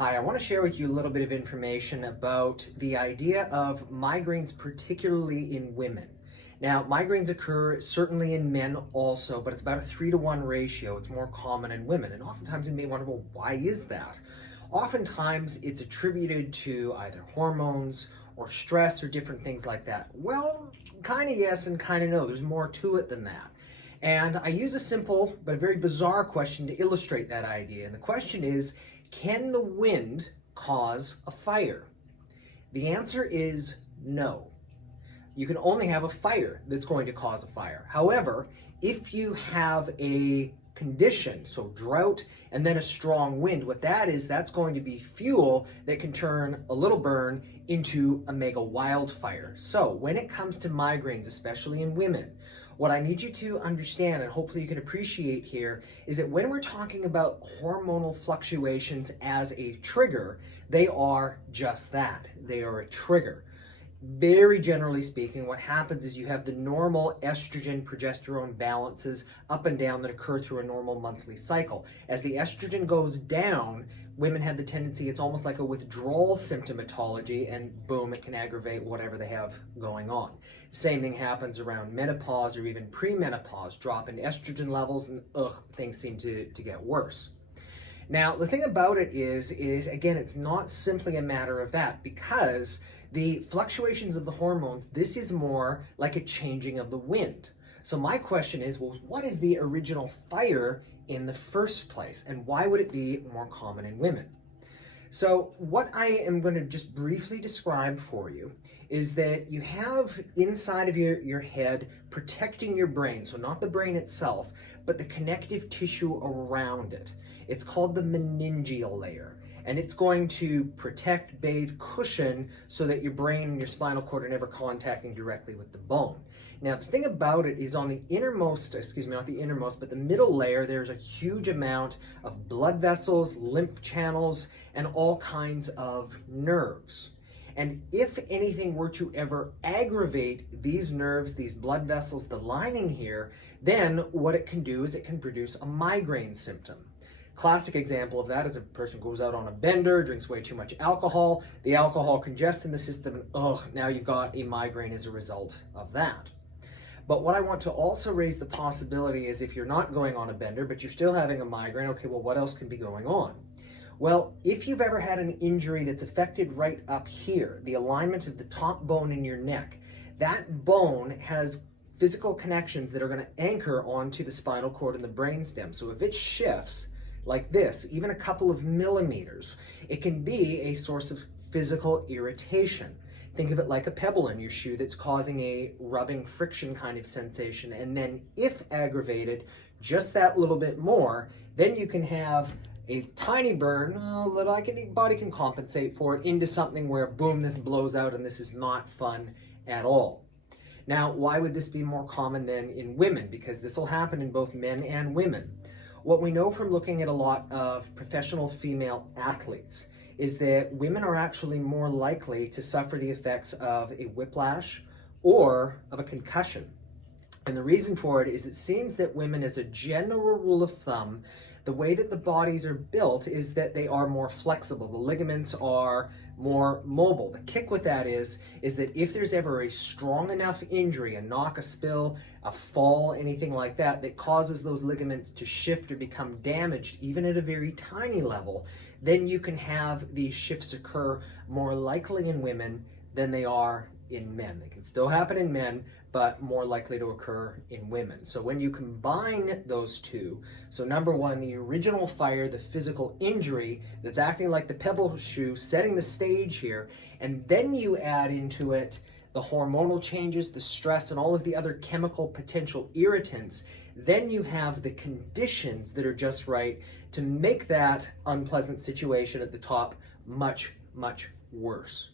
Hi, I want to share with you a little bit of information about the idea of migraines, particularly in women. Now, migraines occur certainly in men also, but it's about a 3-to-1 ratio. It's more common in women. And oftentimes you may wonder, well, why is that? Oftentimes it's attributed to either hormones or stress or different things like that. Well, kind of yes and kind of no. There's more to it than that. And I use a simple but very bizarre question to illustrate that idea. And the question is, can the wind cause a fire? The answer is no. You can only have a fire that's going to cause a fire. However, if you have a condition, so drought and then a strong wind, what that is, that's going to be fuel that can turn a little burn into a mega wildfire. So when it comes to migraines, especially in women, what I need you to understand, and hopefully you can appreciate here, is that when we're talking about hormonal fluctuations as a trigger, they are just that. They are a trigger. Very generally speaking, what happens is you have the normal estrogen progesterone balances up and down that occur through a normal monthly cycle. As the estrogen goes down, women have the tendency, it's almost like a withdrawal symptomatology, and boom, it can aggravate whatever they have going on. Same thing happens around menopause or even premenopause, drop in estrogen levels, and things seem to get worse. Now, the thing about it is again, it's not simply a matter of that, because the fluctuations of the hormones, this is more like a changing of the wind. So my question is, well, what is the original fire in the first place, and why would it be more common in women? So what I am going to just briefly describe for you is that you have inside of your head protecting your brain, so not the brain itself, but the connective tissue around it. It's called the meningeal layer. And it's going to protect, bathe, cushion so that your brain and your spinal cord are never contacting directly with the bone. Now, the thing about it is on the innermost, not the innermost, but the middle layer, there's a huge amount of blood vessels, lymph channels, and all kinds of nerves. And if anything were to ever aggravate these nerves, these blood vessels, the lining here, then what it can do is it can produce a migraine symptom. Classic example of that is a person goes out on a bender, drinks way too much alcohol, the alcohol congests in the system, and now you've got a migraine as a result of that. But what I want to also raise the possibility is, if you're not going on a bender, but you're still having a migraine, okay, well, what else can be going on? Well, if you've ever had an injury that's affected right up here, the alignment of the top bone in your neck, that bone has physical connections that are going to anchor onto the spinal cord and the brainstem. So if it shifts, like this, even a couple of millimeters, it can be a source of physical irritation. Think of it like a pebble in your shoe that's causing a rubbing friction kind of sensation. And then if aggravated just that little bit more, then you can have a tiny burn that your body can compensate for it into something where boom, this blows out and this is not fun at all. Now, why would this be more common than in women? Because this will happen in both men and women. What we know from looking at a lot of professional female athletes is that women are actually more likely to suffer the effects of a whiplash or of a concussion. And the reason for it is it seems that women, as a general rule of thumb, the way that the bodies are built is that they are more flexible. The ligaments are more mobile. The kick with that is that if there's ever a strong enough injury, a knock, a spill, a fall, anything like that, that causes those ligaments to shift or become damaged, even at a very tiny level, then you can have these shifts occur more likely in women than they are in men. They can still happen in men, but more likely to occur in women. So when you combine those two, so number one, the original fire, the physical injury that's acting like the pebble shoe, setting the stage here, and then you add into it the hormonal changes, the stress, and all of the other chemical potential irritants, then you have the conditions that are just right to make that unpleasant situation at the top much, much worse.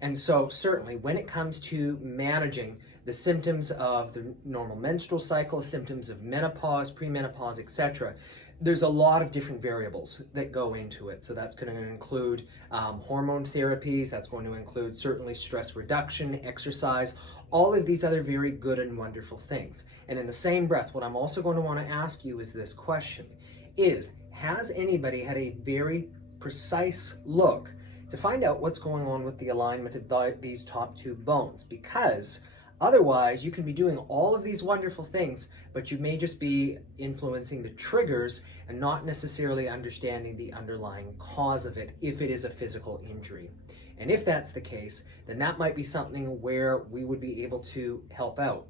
And so certainly when it comes to managing the symptoms of the normal menstrual cycle, symptoms of menopause, premenopause, etc., there's a lot of different variables that go into it. So that's going to include hormone therapies, that's going to include certainly stress reduction, exercise, all of these other very good and wonderful things. And in the same breath, what I'm also going to want to ask you is this question, has anybody had a very precise look to find out what's going on with the alignment of these top two bones, because otherwise you can be doing all of these wonderful things, but you may just be influencing the triggers and not necessarily understanding the underlying cause of it if it is a physical injury. And if that's the case, then that might be something where we would be able to help out.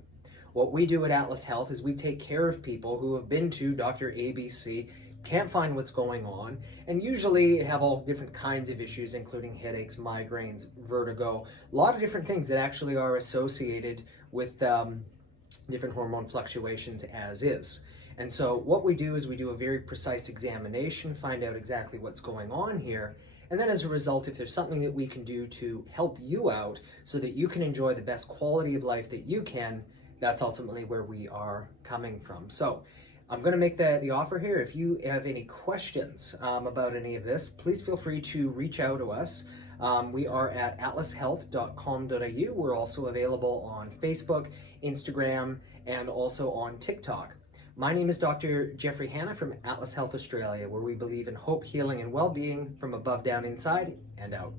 What we do at Atlas Health is we take care of people who have been to Dr. ABC, can't find what's going on, and usually have all different kinds of issues, including headaches, migraines, vertigo, a lot of different things that actually are associated with different hormone fluctuations as is. And so what we do is we do a very precise examination, find out exactly what's going on here, and then as a result, if there's something that we can do to help you out so that you can enjoy the best quality of life that you can, that's ultimately where we are coming from. So I'm going to make the offer here. If you have any questions about any of this, please feel free to reach out to us. We are at atlashealth.com.au. We're also available on Facebook, Instagram, and also on TikTok. My name is Dr. Jeffrey Hanna from Atlas Health Australia, where we believe in hope, healing, and well-being from above, down, inside, and out.